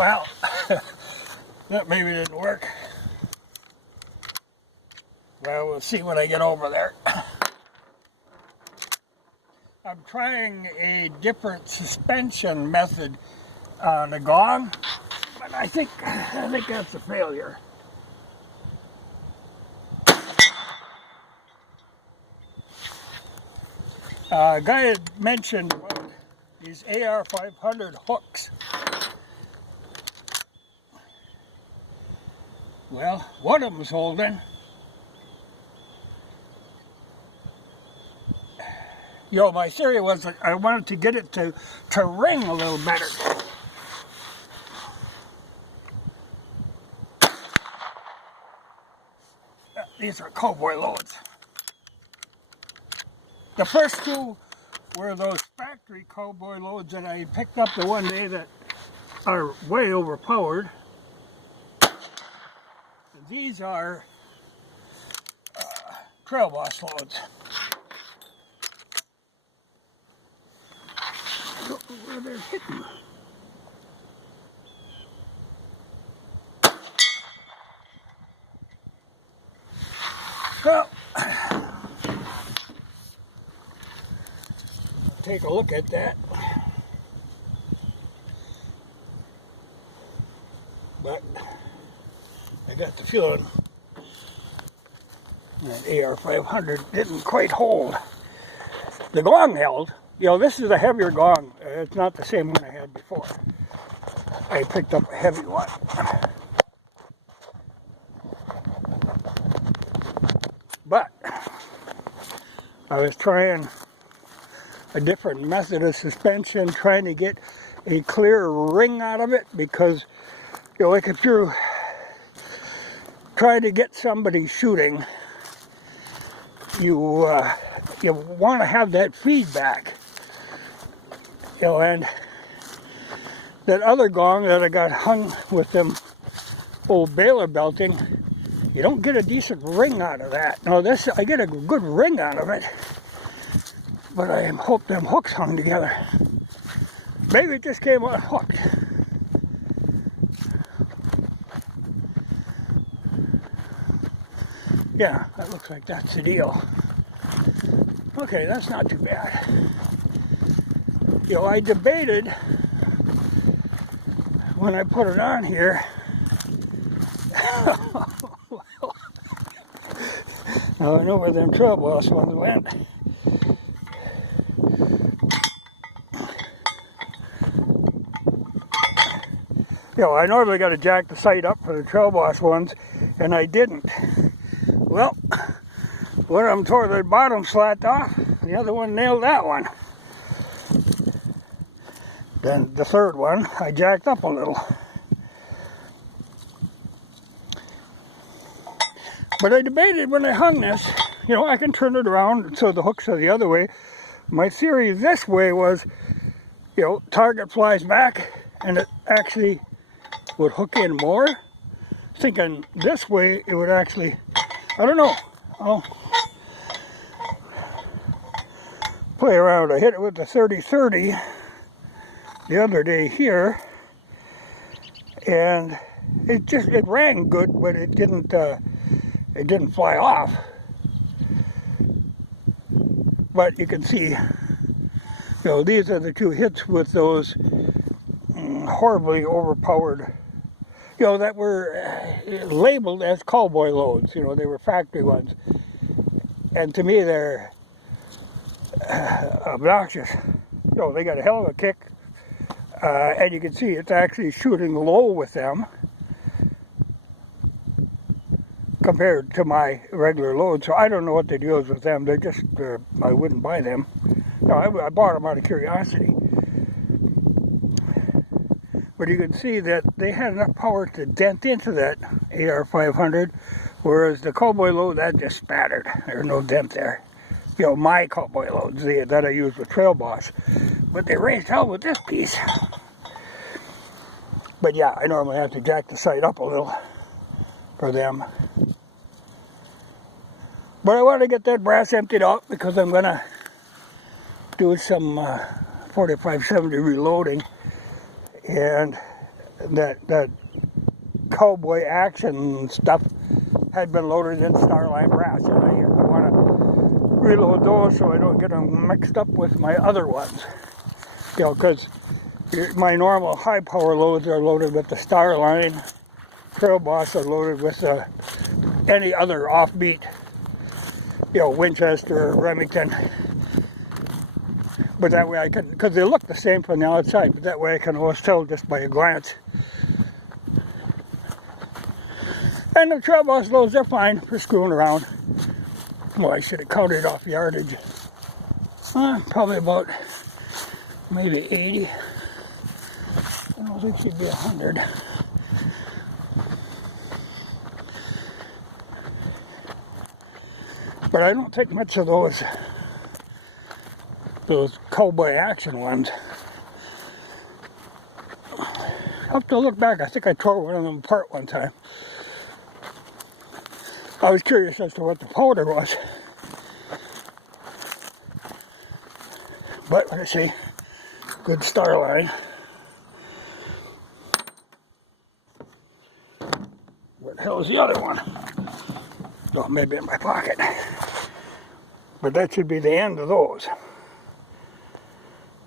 Well, that maybe didn't work. Well, we'll see when I get over there. I'm trying a different suspension method on the gong, but I think that's a failure. A guy had mentioned these AR500 hooks. Well, one of them was holding. You know, my theory was that I wanted to get it to ring a little better. These are Cowboy loads. The first two were those factory Cowboy loads that I picked up the one day that are way overpowered. And these are Trail Boss loads. I don't know where they're hitting. Well, take a look at that. But I got the feeling that AR500 didn't quite hold. The gong held. You know, this is a heavier gong. It's not the same one I had before. I picked up a heavy one. But I was trying a different method of suspension, trying to get a clear ring out of it, because, you know, like if you're trying to get somebody shooting, you want to have that feedback. You know, and that other gong that I got hung with them old baler belting, you don't get a decent ring out of that. Now this, I get a good ring out of it, but I hope them hooks hung together. Maybe it just came out hooked. Yeah, that looks like that's the deal. Okay, that's not too bad. You know, I debated when I put it on here. Now I know where them Trail Boss ones went. You know, I normally got to jack the sight up for the Trail Boss ones, and I didn't. Well, one of them tore the bottom slat off, the other one nailed that one. Then the third one, I jacked up a little. But I debated when I hung this, you know, I can turn it around so the hooks are the other way. My theory this way was, you know, target flies back and it actually would hook in more. Thinking this way it would actually, I don't know, I'll play around. I hit it with the 30-30 the other day here, and it rang good, but it didn't fly off. But you can see, you know, these are the two hits with those horribly overpowered, you know, that were labeled as Cowboy loads. You know, they were factory ones, and to me they're obnoxious. You know, they got a hell of a kick, and you can see it's actually shooting low with them compared to my regular load. So I don't know what the deal is with them. They're just, I wouldn't buy them. No, I bought them out of curiosity. But you can see that they had enough power to dent into that AR500, whereas the Cowboy load, that just spattered. There's no dent there. You know, my Cowboy loads that I use with Trail Boss. But they raised hell with this piece. But yeah, I normally have to jack the sight up a little for them. But I want to get that brass emptied out because I'm going to do some 4570 reloading. And that Cowboy action stuff had been loaded in Starline brass. And I want to reload those so I don't get them mixed up with my other ones. You know, because my normal high power loads are loaded with the Starline. Trail Boss are loaded with any other offbeat, you know, Winchester or Remington. But that way I can, because they look the same from the outside, but that way I can always tell just by a glance. And the Trail Boss loads are fine for screwing around. Well, I should have counted off yardage. Probably about maybe 80. I don't think it should be 100. But I don't take much of those Cowboy action ones. I'll have to look back. I think I tore one of them apart one time. I was curious as to what the powder was. But let's see. Good Starline. What the hell is the other one? Oh, maybe in my pocket. But that should be the end of those.